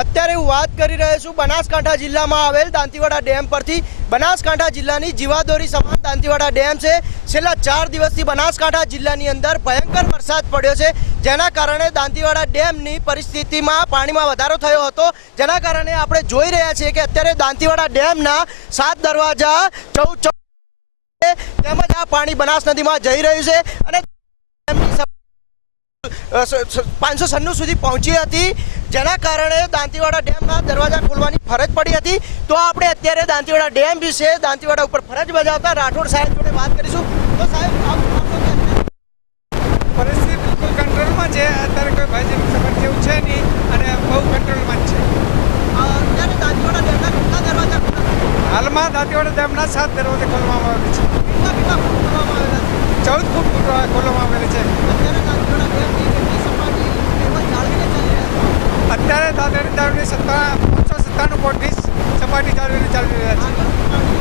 અત્યારે હું વાત કરી રહ્યો છું બનાસકાંઠા જિલ્લામાં આવેલ દાંતીવાડા ડેમ પરથી। બનાસકાંઠા જિલ્લાની જીવાદોરી સમાન દાંતીવાડા ડેમ છે। છેલ્લા 4 દિવસથી બનાસકાંઠા જિલ્લાની અંદર ભયંકર વરસાદ પડ્યો છે, જેના કારણે દાંતીવાડા ડેમની પરિસ્થિતિમાં પાણીમાં વધારો થયો હતો। જેના કારણે આપણે જોઈ રહ્યા છીએ કે અત્યારે દાંતીવાડા ડેમના 7 દરવાજા 14 તેમજ આ પાણી બનાસ નદીમાં જઈ રહ્યું છે અને 596 સુધી પહોંચી હતી, જેના કારણે દાંતીવાડા ડેમના દરવાજા ખોલવાની ફરજ પડી હતી। તો આપણે અત્યારે દાંતીવાડા ડેમ વિશે દાંતીવાડા ઉપર ફરજ બજાવતા રાઠોડ સાહેબ જોડે વાત કરીશું। તો સાહેબ પરિસ્થિતિ બિલકુલ કંટ્રોલમાં છે, અત્યારે કોઈ ભયજનક સફર જેવું છે નહીં અને બહુ કંટ્રોલમાં જ છે। અત્યારે દાંતીવાડા ડેમના કેટલા દરવાજા ખુલ્લા? હાલમાં દાંતીવાડા ડેમના 7 દરવાજા ખોલવામાં આવેલા છે। કેટલા ખોલવામાં આવેલા છે? 14 ફૂટ ખોલવામાં આવેલા છે। અત્યારે દાંતીવાડા ડેમની કેટલી સપાટી લેવલ જાળવીને ચાલી રહ્યા છે? અત્યારે દાંતીવાડાની 597 ફૂટની સપાટી ચાલી રહ્યા છે।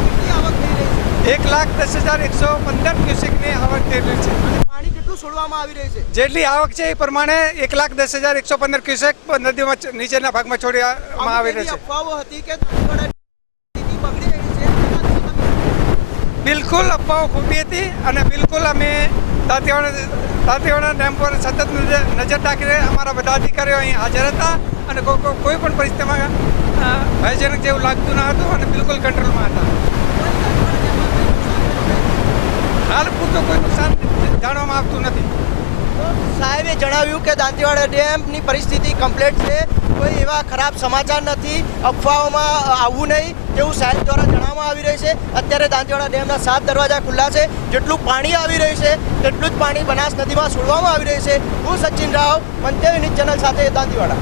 કેટલી આવક થઈ રહી છે? 1,10,115 ક્યુસેકની આવક થઈ રહી છે। પાણી કેટલું છોડવામાં આવી રહ્યું છે? જેટલી આવક છે એ પ્રમાણે 1,10,115 ક્યુસેક નદીમાં નીચેના ભાગમાં છોડવામાં આવી રહ્યા છે। અફવાઓ હતી કે દાંતીવાડા સ્થિતિ બગડી રહી છે, તેના વિશે તમે બિલકુલ અફવાઓ ખોટી હતી અને બિલકુલ અમે દાંતીવાડા ડેમ પર સતત નજર રાખીને અમારા બધા અધિકારીઓ અહીં હાજર હતા અને કોઈ પણ પરિસ્થિતિમાં ભયજનક જેવું લાગતું ન હતું અને બિલકુલ કંટ્રોલમાં હતા। હાલ પૂરતું કોઈ નુકસાન જાણવામાં આવતું નથી। સાહેબે જણાવ્યું કે દાંતીવાડા ડેમની પરિસ્થિતિ કમ્પ્લીટ છે, કોઈ એવા ખરાબ સમાચાર નથી, અફવાઓમાં આવવું નહીં તેવું સાહેબ દ્વારા જણાવવામાં આવી રહ્યું છે। અત્યારે દાંતીવાડા ડેમના 7 દરવાજા ખુલ્લા છે, જેટલું પાણી આવી રહ્યું છે તેટલું જ પાણી બનાસ નદીમાં છોડવામાં આવી રહ્યું છે। હું સચિન રાવ, મંતવ્ય ન્યૂઝ ચેનલ સાથે દાંતીવાડા।